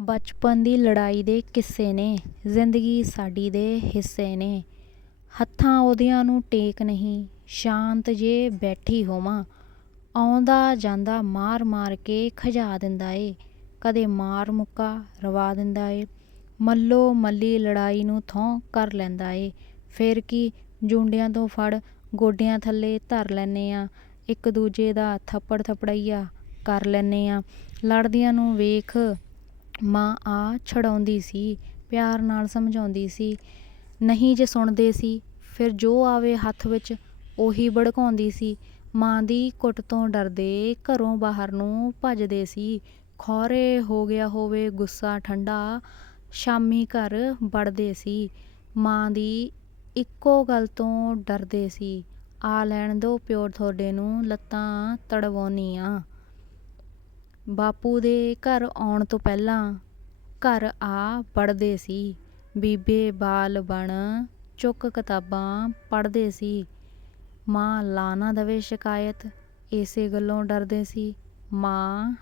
ਬਚਪਨ ਦੀ ਲੜਾਈ ਦੇ ਕਿੱਸੇ ਨੇ, ਜ਼ਿੰਦਗੀ ਸਾਡੀ ਦੇ ਹਿੱਸੇ ਨੇ। ਹੱਥਾਂ ਉਹਦਿਆਂ ਨੂੰ ਟੇਕ ਨਹੀਂ, ਸ਼ਾਂਤ ਜੇ ਬੈਠੀ ਹੋਵਾਂ। ਆਉਂਦਾ ਜਾਂਦਾ ਮਾਰ ਮਾਰ ਕੇ ਖਜਾ ਦਿੰਦਾ ਏ, ਕਦੇ ਮਾਰ ਮੁੱਕਾ ਰਵਾ ਦਿੰਦਾ ਏ। ਮੱਲੋ ਮੱਲੀ ਲੜਾਈ ਨੂੰ ਥੋਂ ਕਰ ਲੈਂਦਾ ਏ। ਫਿਰ ਕੀ, ਜੁੰਡਿਆਂ ਤੋਂ ਫੜ ਗੋਡਿਆਂ ਥੱਲੇ ਧਰ ਲੈਨੇ ਆ। ਇੱਕ ਦੂਜੇ ਦਾ ਥੱਪੜ ਥਪੜਈਆ ਕਰ ਲੈਨੇ ਆ। ਲੜਦਿਆਂ ਨੂੰ ਵੇਖ ਮਾਂ ਆ ਛਡਾਉਂਦੀ ਸੀ, ਪਿਆਰ ਨਾਲ ਸਮਝਾਉਂਦੀ ਸੀ, ਨਹੀਂ ਜੇ ਸੁਣਦੇ ਸੀ, ਫਿਰ ਜੋ ਆਵੇ ਹੱਥ ਵਿੱਚ ਉਹੀ ਭੜਕਾਉਂਦੀ ਸੀ। ਮਾਂ ਦੀ ਕੁੱਟ ਤੋਂ ਡਰਦੇ ਘਰੋਂ ਬਾਹਰ ਨੂੰ ਭੱਜਦੇ ਸੀ। ਖੌਰੇ ਹੋ ਗਿਆ ਹੋਵੇ, ਗੁੱਸਾ ਠੰਡਾ, ਸ਼ਾਮੀ ਘਰ ਵੜਦੇ ਸੀ। ਮਾਂ ਦੀ ਇੱਕੋ ਗੱਲ ਤੋਂ ਡਰਦੇ ਸੀ, ਆ ਲੈਣ ਦੋ ਪਿਓ ਤੁਹਾਡੇ ਨੂੰ, ਲੱਤਾਂ ਤੜਵਾਉਣੀ ਬਾਪੂ ਦੇ ਘਰ ਆਉਣ ਤੋਂ ਪਹਿਲਾਂ ਘਰ ਆ ਪੜ੍ਹਦੇ ਸੀ। ਬੀਬੇ ਬਾਲ ਬਣ ਚੁੱਕ ਕਿਤਾਬਾਂ ਪੜ੍ਹਦੇ ਸੀ। ਮਾਂ ਲਾ ਨਾ ਦਵੇ ਸ਼ਿਕਾਇਤ, ਇਸੇ ਗੱਲੋਂ ਡਰਦੇ ਸੀ। ਮਾਂ